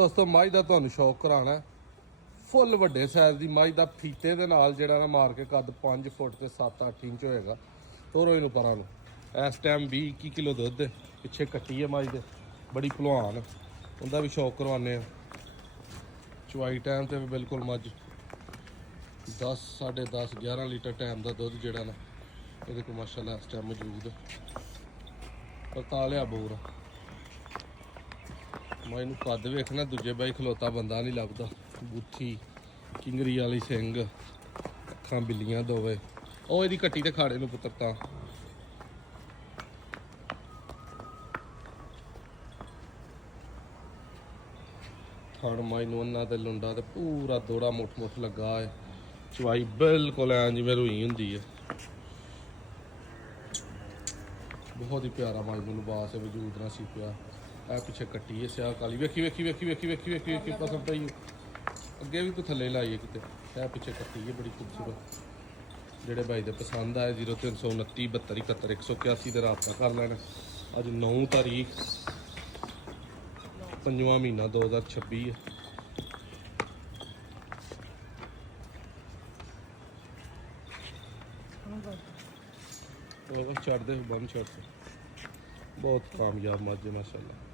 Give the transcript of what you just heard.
दोस्तों मझ का तुहानू शौक कराना फुल वड्डे साइज की मझ का फीते दे नाल जिहड़ा ना मार के कद 5 फुट ते 7-8 इंच होएगा। तोरो इनू परां नू इस टाइम 20-21 किलो दुध पिछे कट्टी है मझ दे बड़ी भलवान उनका भी शौक करवाने। चवाई टाइम ते भी बिल्कुल मझ 10 10:30 11 लीटर टाइम का दुध जिहड़ा ना ये को माशाल्लाह इस टाइम मौजूद परतालिया बोर मैं इनू कद वेखना दूजे बाई खलोता बंदा नहीं लभदा। बूथी किंगरी वाली सिंग अखां बिल्लियां दोवे ओ इहदी कट्टी ते खाड़े नू पुत्तर थड़ माई नू अन्ना ते लुंडा ते पूरा दोड़ा मुठ लगा है। चवाई बिल्कुल ऐ जिवें रुई हुंदी है। बहुत ही प्यारा माई नू लिबास है वजूद ना सी पिया ए पिछे कट्टी है स्याह काली वेखी वेखी वेखी वेखी वेखी वेखी वेखी पसंद पई अगे भी तो थले लाई है किते ए पिछे कट्टी है बड़ी खूबसूरत। जेडे भाई दे पसंद आए 0329 72 71 181 दे राबता कर लेना। अज 9 तारीख 5वां महीना 2026 है। चढ़ते बंद चढ़ते बहुत कामयाब मज है माशाल्लाह।